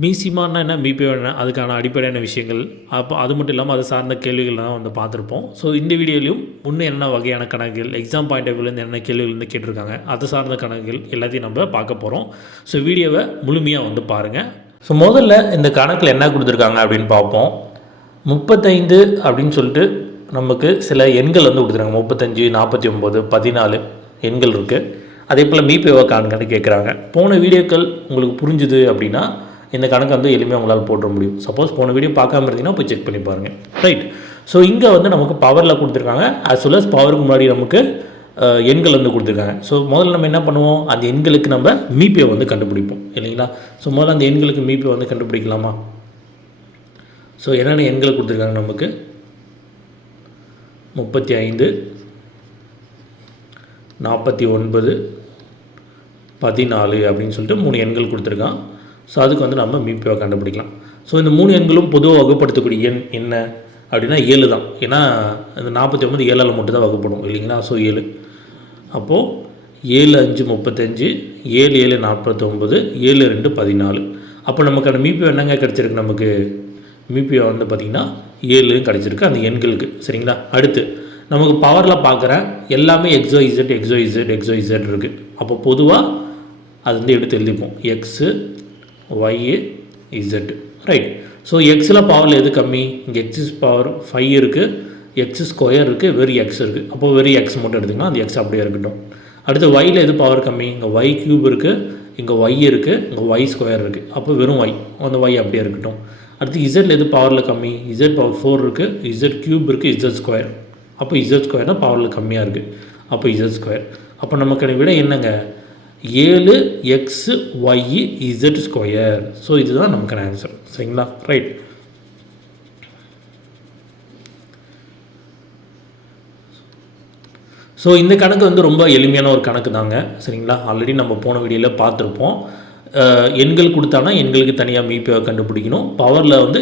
மீசிமான்னா என்ன? மீபேவா என்ன? அதுக்கான அடிப்படையான விஷயங்கள். அப்போ அது மட்டும் இல்லாமல் அது சார்ந்த கேள்விகள் தான் வந்து பார்த்துருப்போம். ஸோ இந்த வீடியோலையும் இன்னும் என்ன வகையான கணக்குகள் எக்ஸாம் பாயிண்ட் ஆஃப் வியூலேருந்து என்ன கேள்விகள் வந்து கேட்டிருக்காங்க அது சார்ந்த கணக்குகள் எல்லாத்தையும் நம்ம பார்க்க போகிறோம் ஸோ வீடியோவை முழுமையாக வந்து பாருங்கள் ஸோ முதல்ல இந்த கணக்கில் என்ன கொடுத்துருக்காங்க அப்படின்னு பார்ப்போம். முப்பத்தைந்து அப்படின்னு சொல்லிட்டு நமக்கு சில எண்கள் வந்து கொடுத்துருக்காங்க. முப்பத்தஞ்சு நாற்பத்தி ஒம்பது பதினாலு எண்கள் இருக்குது அதே போல் மீபேவை காண்கன்னு கேட்குறாங்க போன வீடியோக்கள் உங்களுக்கு புரிஞ்சுது அப்படின்னா இந்த கணக்கு வந்து எளிமையாக உங்களால் போட முடியும். சப்போஸ் போன வீடியோ பார்க்காம இருந்தீங்கன்னா போய் செக் பண்ணி பாருங்கள் ரைட் ஸோ இங்கே வந்து நமக்கு பவரில் கொடுத்துருக்காங்க. அஸ் வெல் அஸ் பவருக்கு முன்னாடி நமக்கு எண்கள் வந்து கொடுத்துருக்காங்க. ஸோ முதல்ல நம்ம என்ன பண்ணுவோம்? அந்த எண்களுக்கு நம்ம மீபே வந்து கண்டுபிடிப்போம். இல்லைங்களா? ஸோ முதல்ல அந்த எண்களுக்கு மீபே வந்து கண்டுபிடிக்கலாமா? ஸோ என்னென்ன எண்கள் கொடுத்துருக்காங்க நமக்கு? முப்பத்தி ஐந்து நாற்பத்தி ஒன்பது பதினாலு அப்படின்னு சொல்லிட்டு மூணு எண்கள் கொடுத்துருக்கான். ஸோ அதுக்கு வந்து நம்ம மீபியை கண்டுபிடிக்கலாம். ஸோ இந்த மூணு எண்களும் பொதுவாக வகுப்படுத்தக்கூடிய எண் என்ன அப்படின்னா ஏழு தான். ஏன்னா இந்த நாற்பத்தி ஒன்பது ஏழால் மட்டும் தான் வகுப்படும் இல்லைங்களா? ஸோ ஏழு. அப்போது ஏழு அஞ்சு முப்பத்தஞ்சு ஏழு ஏழு நாற்பத்தொம்பது ஏழு ரெண்டு பதினாலு. அப்போ நமக்கான மீபிஓ என்னங்க கிடச்சிருக்கு நமக்கு? மீபிஓ வந்து பார்த்திங்கன்னா ஏழு கிடச்சிருக்கு அந்த எண்களுக்கு சரிங்களா? அடுத்து நமக்கு பவரில் பார்க்குற எல்லாமே Exo Z Exo Z Exo Z இருக்குது அப்போ பொதுவாக அது வந்து எடுத்து எழுதிப்போம். X Y Z right so எக்ஸில் பவரில் எது கம்மி? இங்கே எக்ஸஸ் பவர் ஃபைவ் இருக்குது எக்ஸ் ஸ்கொயர் இருக்குது வெரி எக்ஸ் இருக்குது அப்போ வெரி எக்ஸ் மட்டும் எடுத்திங்கன்னா அந்த எக்ஸ் அப்படியே இருக்கட்டும். அடுத்து ஒயில் எது பவர் கம்மி? இங்கே ஒய் க்யூப் இருக்குது இங்கே ஒய் இருக்குது இங்கே ஒய் ஸ்கொயர் இருக்குது அப்போ வெறும் ஒய் அந்த ஒய் அப்படியே இருக்கட்டும். அடுத்து இசட்டில் எது பவரில் கம்மி? இசட் பவர் ஃபோர் இருக்குது இசட் க்யூப் இருக்குது இசட் ஸ்கொயர் அப்போ இசட் ஸ்கொயர்னால் பவரில் கம்மியாக இருக்குது அப்போ இசட் ஸ்கொயர் அப்போ நமக்கு விட என்னங்க? ஏழு X Y Z square. So இதுதான் நமக்கான ஆன்சர் சரிங்களா? ரைட் ஸோ இந்த கணக்கு வந்து ரொம்ப எளிமையான ஒரு கணக்கு தாங்க. சரிங்களா? ஆல்ரெடி நம்ம போன வீடியோவில் பார்த்துருப்போம். எண்கள் கொடுத்தானா எண்களுக்கு தனியாக மீபியை கண்டுபிடிக்கணும். பவரில் வந்து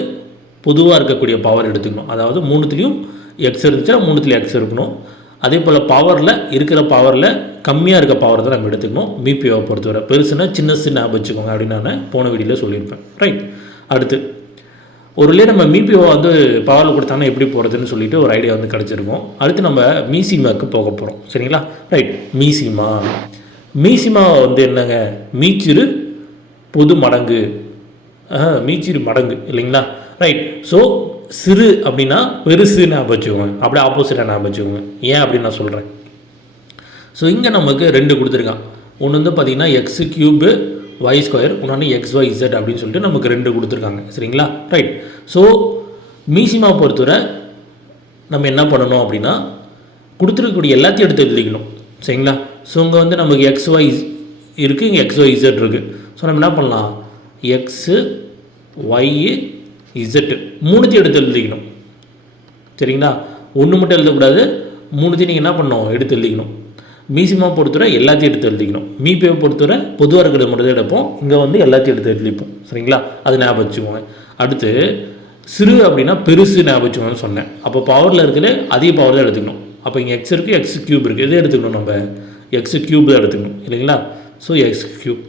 பொதுவாக இருக்கக்கூடிய பவர் எடுத்துக்கணும். அதாவது மூணுத்துலேயும் எக்ஸ் இருந்துச்சுன்னா மூணுத்துலேயும் எக்ஸ் இருக்கணும். அதே போல் பவரில் இருக்கிற பவரில் கம்மியாக இருக்க பவர் தான் நம்ம எடுத்துக்கணும். பிபிஓவை பொறுத்தவரை. பெருசுனா சின்ன சின்ன வச்சுக்கோங்க அப்படின்னு நான் போன வீடியோவில் சொல்லியிருப்பேன். ரைட் அடுத்து ஒருலே நம்ம மிபிஓ வந்து பவரில் கொடுத்தாங்கன்னா எப்படி போகிறதுன்னு சொல்லிட்டு ஒரு ஐடியா வந்து கிடச்சிருக்கோம். அடுத்து நம்ம மீசிமாக்கு போக போகிறோம் சரிங்களா? ரைட் மீசிமா. மீசிமா வந்து என்னங்க? மீச்சிறு பொது மடங்கு. மீச்சிறு மடங்கு. இல்லைங்களா? ரைட் ஸோ சிறு அப்படின்னா பெருசு ஞாபகம் வச்சுக்கோங்க அப்படியே ஆப்போசிட்டாக ஞாபகம் வச்சுக்கோங்க ஏன் அப்படின்னு நான் சொல்கிறேன் ஸோ இங்கே நமக்கு ரெண்டு கொடுத்துருக்கான். ஒன்று வந்து பார்த்தீங்கன்னா எக்ஸ் கியூபு ஒய் ஸ்கொயர் இன்னொன்று எக்ஸ் ஒய் இசட் அப்படின்னு சொல்லிட்டு நமக்கு ரெண்டு கொடுத்துருக்காங்க. சரிங்களா? ரைட் ஸோ மீசிமா பொறுத்தவரை நம்ம என்ன பண்ணணும் அப்படின்னா கொடுத்துருக்கக்கூடிய எல்லாத்தையும் எடுத்து எழுதிக்கணும். சரிங்களா? ஸோ இங்கே வந்து நமக்கு எக்ஸ் ஒய் இருக்குது இங்கே எக்ஸ் ஒய் இசட் இருக்குது ஸோ நம்ம என்ன பண்ணலாம்? எக்ஸு ஒய்யு இசட்டு மூணுத்தையும் எடுத்து எழுதிக்கணும். சரிங்களா? ஒன்று மட்டும் எழுதக்கூடாது. மூணுத்தையும் நீங்கள் என்ன பண்ணணும்? எடுத்து எழுதிக்கணும். மீசிமா பொறுத்தவரை எல்லாத்தையும் எடுத்து எழுதிக்கணும். மீபியை பொறுத்தவரை பொதுவாக இருக்கிறது மட்டும் தான் எடுப்போம். இங்கே வந்து எல்லாத்தையும் எடுத்து எழுதிப்போம். சரிங்களா? அது ஞாபகம் வச்சுக்கோங்க. அடுத்து சிறு அப்படின்னா பெருசு ஞாபகம் வச்சுக்கோங்கன்னு சொன்னேன். அப்போ பவரில் இருக்கிற அதிக பவர் தான் எடுத்துக்கணும். அப்போ இங்கே எக்ஸ் இருக்குது எக்ஸ் கியூப் இருக்குது எது எடுத்துக்கணும் நம்ம? எக்ஸ் கியூப் தான் எடுத்துக்கணும். இல்லைங்களா? ஸோ எக்ஸ் கியூப்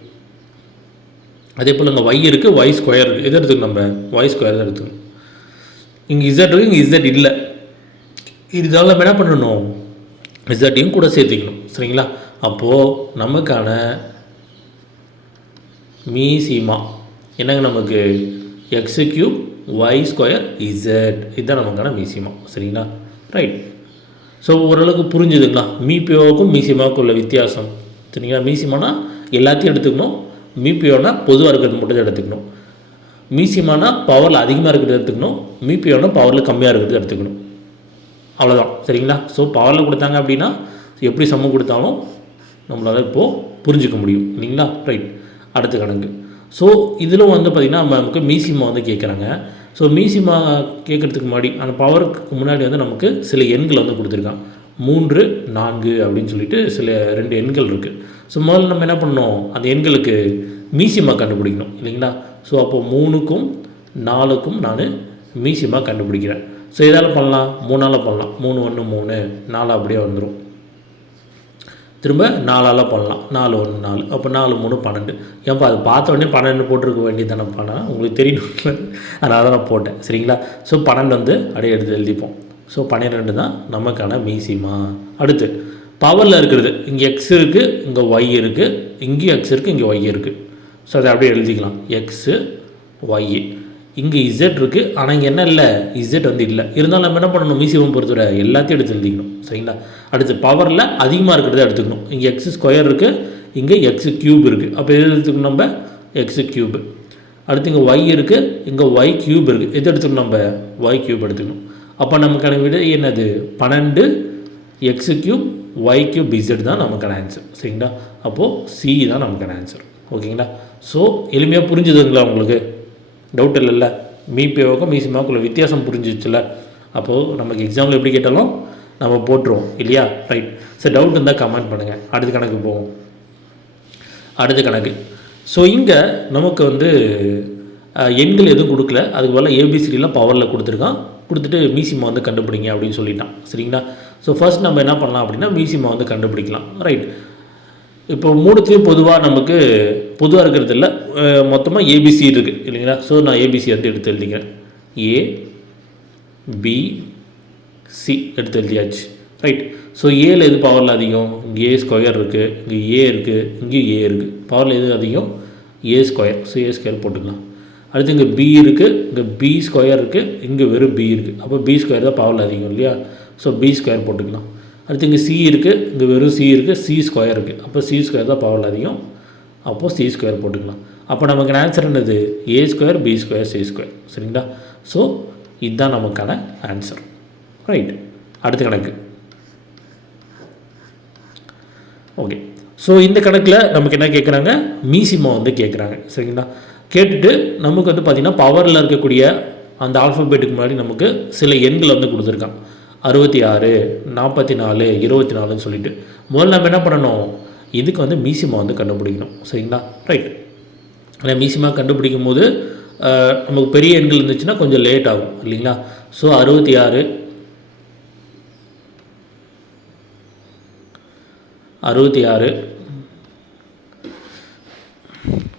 அதே போல் இங்கே ஒய் இருக்குது ஒய் ஸ்கொயர் இருக்குது எது எடுத்துக்கணும் நம்ம? ஒய் ஸ்கொயர் தான் எடுத்துக்கணும். இங்கே இசட் இருக்குது இங்கே இசட் இல்லை. இதனால நம்ம என்ன பண்ணணும்? இசட்டையும் கூட சேர்த்துக்கணும். சரிங்களா? அப்போது நமக்கான மீசிமா என்னங்க நமக்கு? X cube Y square Z இதுதான் நமக்கான மீசிமா. சரிங்களா? ரைட் ஸோ ஓரளவுக்கு புரிஞ்சுதுங்களா? மீபியோவுக்கும் மீசிமாவுக்கும் உள்ள வித்தியாசம். சரிங்களா? மீசிமானா எல்லாத்தையும் எடுத்துக்கணும். மீபியோனா பொதுவாக இருக்கிறது மட்டும் தான் எடுத்துக்கணும். மீசியமானா பவரில் அதிகமாக இருக்கிறது எடுத்துக்கணும். மீபியோனா பவரில் கம்மியாக இருக்கிறது எடுத்துக்கணும். அவ்வளோதான் சரிங்களா? ஸோ பவரில் கொடுத்தாங்க அப்படின்னா எப்படி சம்மம் கொடுத்தாலும் நம்மளால் இப்போது புரிஞ்சுக்க முடியும். இல்லைங்களா? ரைட் அடுத்த கணக்கு. ஸோ இதில் வந்து பார்த்திங்கன்னா நமக்கு மீசிமா வந்து கேட்குறாங்க ஸோ மீசிமா கேட்குறதுக்கு முன்னாடி அந்த பவருக்கு முன்னாடி வந்து நமக்கு சில எண்கள் வந்து கொடுத்துருக்கான் மூன்று நான்கு அப்படின்னு சொல்லிட்டு சில ரெண்டு எண்கள் இருக்குது ஸோ முதல்ல நம்ம என்ன பண்ணோம் அந்த எண்களுக்கு மீசியமாக கண்டுபிடிக்கணும். இல்லைங்களா? ஸோ அப்போ மூணுக்கும் நாலுக்கும் நான் மீசியமாக கண்டுபிடிக்கிறேன். ஸோ இதால் பண்ணலாம்? மூணால் பண்ணலாம். மூணு ஒன்று மூணு. நாலு அப்படியே வந்துடும் திரும்ப நாலால் பண்ணலாம். நாலு ஒன்று நாலு. அப்போ நாலு மூணு பன்னெண்டு. ஏன்ப்பா அது பார்த்த உடனே பன்னெண்டு போட்டிருக்க வேண்டியது தானே பண்ணேன் உங்களுக்கு தெரியணும். அதனால தான் நான் போட்டேன். சரிங்களா? ஸோ பன்னெண்டு வந்து அப்படியே எடுத்து எழுதிப்போம். ஸோ பன்னிரெண்டு தான் நமக்கான மீசிமா? அடுத்து பவரில் இருக்கிறது. இங்கே எக்ஸ் இருக்குது இங்கே ஒய் இருக்குது இங்கேயும் எக்ஸ் இருக்குது இங்கே ஒய் இருக்குது ஸோ அதை அப்படியே எழுதிக்கலாம். எக்ஸு ஒய் இங்கே இசட் இருக்குது ஆனால் இங்கே என்ன இல்லை? இசட் வந்து இல்லை. இருந்தாலும் நம்ம என்ன பண்ணணும்? மீசியம் பொறுத்தவரை எல்லாத்தையும் எடுத்து எழுதிக்கணும். சரிங்களா? அடுத்து பவரில் அதிகமாக இருக்கிறத எடுத்துக்கணும். இங்கே எக்ஸ் ஸ்கொயர் இருக்குது இங்கே எக்ஸ் க்யூப் இருக்குது அப்போ எது எடுத்துக்கணும் நம்ம? எக்ஸ் க்யூப் அடுத்து இங்கே ஒய் இருக்குது இங்கே ஒய் க்யூப் இருக்குது எது எடுத்துக்கணும் நம்ம? ஒய் க்யூப் எடுத்துக்கணும். அப்போ நமக்கான விட என்னது? பன்னெண்டு X cube Y cube Z தான் நமக்கான ஆன்சர் சரிங்களா? அப்போது சி தான் நமக்கான ஆன்சர் ஓகேங்களா? ஸோ எளிமையாக புரிஞ்சுதுங்களா உங்களுக்கு? டவுட் இல்லைல்ல மீபேவுக்கும் மீசிமாவுக்குள்ள வித்தியாசம் புரிஞ்சிச்சுல. அப்போது நமக்கு எக்ஸாம்பிள் எப்படி கேட்டாலும் நம்ம போட்டுருவோம் இல்லையா? ரைட் சரி டவுட் இருந்தால் கமெண்ட் பண்ணுங்கள் அடுத்த கணக்கு போவோம். அடுத்த கணக்கு. ஸோ இங்கே நமக்கு வந்து எண்கள் எதுவும் கொடுக்கல. அதுக்கு பதிலாக ஏபிசிடிலாம் பவரில் கொடுத்துருக்கான். கொடுத்துட்டு மீசிமா வந்து கண்டுபிடிங்க அப்படின்னு சொல்லிட்டான். சரிங்களா? ஸோ ஃபர்ஸ்ட் நம்ம என்ன பண்ணலாம் அப்படின்னா மீசிமா வந்து கண்டுபிடிக்கலாம். ரைட் இப்போ மூணுத்துலேயும் பொதுவாக நமக்கு பொதுவாக இருக்கிறது இல்லை. மொத்தமாக ஏபிசி இருக்குது இல்லைங்களா? ஸோ நான் ஏபிசி வந்து எடுத்து எழுதிக்கிறேன். ஏ பி சி எடுத்து எழுதியாச்சு. ரைட் ஸோ ஏல எது பவரில் அதிகம்? இங்கே ஏ ஸ்கொயர் இருக்குது இங்கே ஏ இருக்குது இங்கேயும் ஏ இருக்குது பவரில் எது அதிகம்? A square so A square போட்டுக்கலாம். அடுத்து இங்கே பி இருக்குது இங்கே பி ஸ்கொயர் இருக்குது இங்கே வெறும் பி இருக்குது அப்போ பி ஸ்கொயர் தான் பவர் அதிகம் இல்லையா? ஸோ பி ஸ்கொயர் போட்டுக்கலாம். அடுத்து இங்கே சி இருக்குது இங்கே வெறும் சி இருக்குது சி ஸ்கொயர் இருக்குது அப்போ சி ஸ்கொயர் தான் பவர் அதிகம். அப்போது சி ஸ்கொயர் போட்டுக்கலாம். அப்போ நமக்கு ஆன்சர் என்னது? A square B square C square சரிங்களா? ஸோ இதுதான் நமக்கான ஆன்சர் ரைட் அடுத்த கணக்கு. ஓகே ஸோ இந்த கணக்கில் நமக்கு என்ன கேட்குறாங்க மீசிமா வந்து கேட்குறாங்க சரிங்களா? கேட்டுட்டு நமக்கு வந்து பார்த்திங்கன்னா பவரில் இருக்கக்கூடிய அந்த ஆல்ஃபபெட்டுக்கு முன்னாடி நமக்கு சில எண்களை வந்து கொடுத்துருக்கான். அறுபத்தி ஆறு நாற்பத்தி நாலு இருபத்தி நாலுன்னு சொல்லிட்டு. முதல்ல நம்ம என்ன பண்ணணும்? இதுக்கு வந்து மீசிமா வந்து கண்டுபிடிக்கணும். சரிங்களா? ரைட் ஆனால் மீசிமா கண்டுபிடிக்கும் போது நமக்கு பெரிய எண்கள் இருந்துச்சுன்னா கொஞ்சம் லேட் ஆகும். இல்லைங்களா? ஸோ அறுபத்தி ஆறு அறுபத்தி ஆறு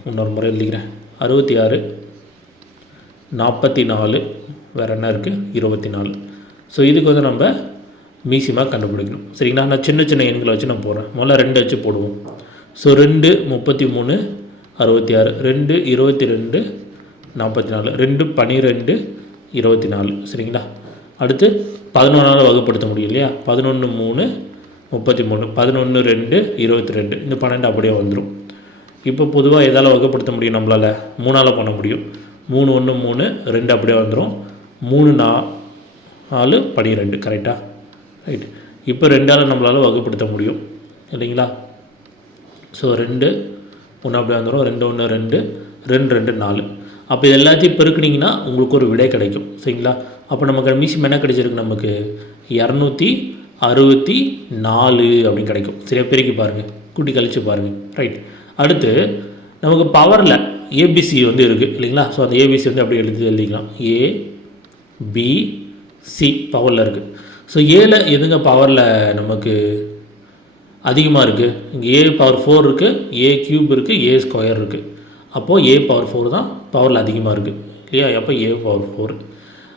இன்னொரு முறை எழுதிக்கிறேன். அறுபத்தி ஆறு நாற்பத்தி நாலு வேறு என்ன இருக்குது இருபத்தி நாலு. ஸோ இதுக்கு வந்து நம்ம மீசிமாக கண்டுபிடிக்கணும். சரிங்களா? நான் சின்ன சின்ன எண்களை வச்சு நான் போடுறேன். முதல்ல ரெண்டு வச்சு போடுவோம். ஸோ ரெண்டு முப்பத்தி மூணு அறுபத்தி ஆறு. ரெண்டு இருபத்தி ரெண்டு நாற்பத்தி நாலு. ரெண்டு பன்னிரெண்டு இருபத்தி நாலு. சரிங்களா? அடுத்து பதினொன்றால் வகுப்படுத்த முடியும் இல்லையா? பதினொன்று மூணு முப்பத்தி மூணு. பதினொன்று ரெண்டு இருபத்தி ரெண்டு. இந்த பன்னெண்டு அப்படியே வந்துடும் இப்போ பொதுவாக எதால் வகைப்படுத்த முடியும் நம்மளால்? மூணால் பண்ண முடியும். மூணு ஒன்று மூணு ரெண்டு அப்படியே வந்துடும் மூணு நா நாலு பனிரெண்டு. கரெக்டாக ரைட் இப்போ ரெண்டால் நம்மளால் வகைப்படுத்த முடியும். இல்லைங்களா? ஸோ ரெண்டு ஒன்று அப்படியே வந்துடும் ரெண்டு ஒன்று ரெண்டு ரெண்டு ரெண்டு நாலு. அப்போ இது எல்லாத்தையும் பெருக்குனிங்கன்னா உங்களுக்கு ஒரு விடை கிடைக்கும். சரிங்களா? அப்போ நமக்கு மியூசியம் என்ன கிடைச்சிருக்கு நமக்கு? இரநூத்தி அறுபத்தி நாலு அப்படின்னு கிடைக்கும். சரியாக பெருக்கி பாருங்கள் கூட்டி கழித்து பாருங்கள் ரைட் அடுத்து நமக்கு பவரில் ஏபிசி வந்து இருக்குது இல்லைங்களா? ஸோ அந்த ஏபிசி வந்து அப்படியே எழுதி எழுதிக்கலாம். ஏ பி சி பவரில் இருக்குது ஸோ ஏல எதுங்க பவரில் நமக்கு அதிகமாக இருக்குது இங்கே ஏ பவர் ஃபோர் இருக்குது ஏ க்யூப் இருக்குது ஏ ஸ்கொயர் இருக்குது அப்போது ஏ பவர் ஃபோர் தான் பவரில் அதிகமாக இருக்குது இல்லையா? அப்போ ஏ பவர் ஃபோர்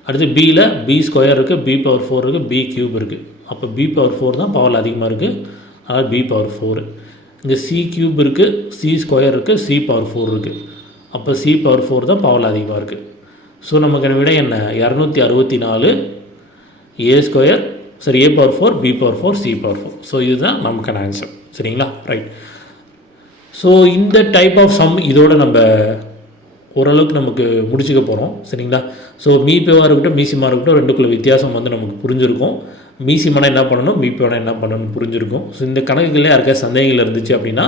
அடுத்து பியில் பி ஸ்கொயர் இருக்குது பி பவர் ஃபோர் இருக்குது பி க்யூப் இருக்குது அப்போ பி பவர் ஃபோர் தான் பவரில் அதிகமாக இருக்குது அதாவது பி பவர் ஃபோர் இங்கே சி க்யூப் இருக்குது சி ஸ்கொயர் இருக்குது சி பவர் ஃபோர் இருக்குது அப்போ சி பவர் ஃபோர் தான் பவர் அதிகமாக இருக்குது ஸோ நமக்கு விட என்ன? இரநூத்தி அறுபத்தி நாலு ஏ ஸ்கொயர் சரி A power four B power four C power four so இதுதான் நமக்கான ஆன்சர் சரிங்களா? ரைட் ஸோ இந்த டைப் ஆஃப் சம் இதோட நம்ம ஓரளவுக்கு நமக்கு முடிச்சுக்க போகிறோம் சரிங்களா? ஸோ மீபேவாக இருக்கட்டும் மீசிமாக இருக்கட்டும் ரெண்டுக்குள்ள வித்தியாசம் வந்து நமக்கு புரிஞ்சிருக்கும். மீசிமானா என்ன பண்ணணும்? மீபேவானா என்ன பண்ணணும் புரிஞ்சிருக்கும். ஸோ இந்த கணக்குகளே யாருக்கா சந்தேகங்கள் இருந்துச்சு அப்படின்னா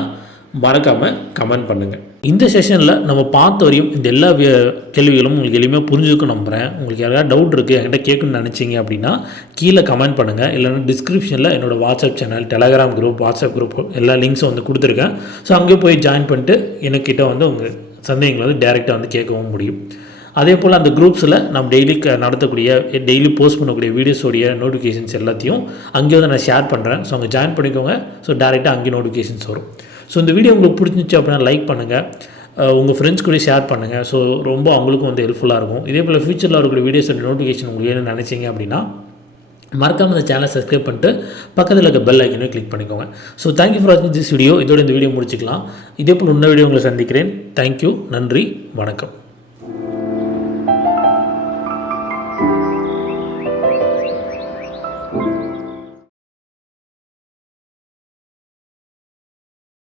மறக்காமல் கமெண்ட் பண்ணுங்கள் இந்த செஷனில் நம்ம பார்த்த வரையும் இந்த எல்லா கேள்விகளும் உங்களுக்கு எளிமையாக புரிஞ்சுக்க நம்புகிறேன் உங்களுக்கு யாராவது டவுட் இருக்குது என்கிட்ட கேட்கணும்னு நினச்சிங்க அப்படின்னா கீழே கமெண்ட் பண்ணுங்கள் இல்லைன்னா டிஸ்கிரிப்ஷனில் என்னோடய WhatsApp channel Telegram group WhatsApp group எல்லா லிங்க்ஸும் வந்து கொடுத்துருக்கேன். ஸோ அங்கே போய் ஜாயின் பண்ணிட்டு என்கிட்ட வந்து உங்கள் சந்தேகங்களை வந்து டேரெக்டாக வந்து கேட்கவும் முடியும். அதே போல் அந்த குரூப்ஸில் நம்ம டெய்லி நடத்தக்கூடிய டெய்லி போஸ்ட் பண்ணக்கூடிய வீடியோஸோடைய நோட்டிஃபிகேஷன்ஸ் எல்லாத்தையும் அங்கே வந்து நான் ஷேர் பண்ணுறேன் ஸோ அங்கே ஜாயின் பண்ணிக்கோங்க. ஸோ டேரெக்டாக அங்கே நோட்டிஃபிகேஷன்ஸ் வரும். ஸோ இந்த வீடியோ உங்களுக்கு பிடிச்சிச்சு அப்படின்னா லைக் பண்ணுங்கள் உங்கள் ஃப்ரெண்ட்ஸ் கூட ஷேர் பண்ணுங்கள் ஸோ ரொம்ப அவங்களுக்கும் வந்து ஹெல்ப்ஃபுல்லாக இருக்கும். இதே போல் ஃபியூச்சரில் வரக்கூடிய வீடியோஸோட நோட்டிஃபிகேஷன் உங்களுக்கு வேணும்னு நினச்சிங்க அப்படின்னா மறக்காமல் இந்த சேனலை சப்ஸ்கிரைப் பண்ணிட்டு பக்கத்தில் இருக்க பெல் ஐக்கனையும் கிளிக் பண்ணிக்கோங்க. ஸோ தேங்க்யூ ஃபார் வாட்சிங் திஸ் வீடியோ இதோட இந்த வீடியோ முடிச்சுக்கலாம். இதே போல் இன்னொரு வீடியோ உங்களை சந்திக்கிறேன். தேங்க்யூ நன்றி. வணக்கம்.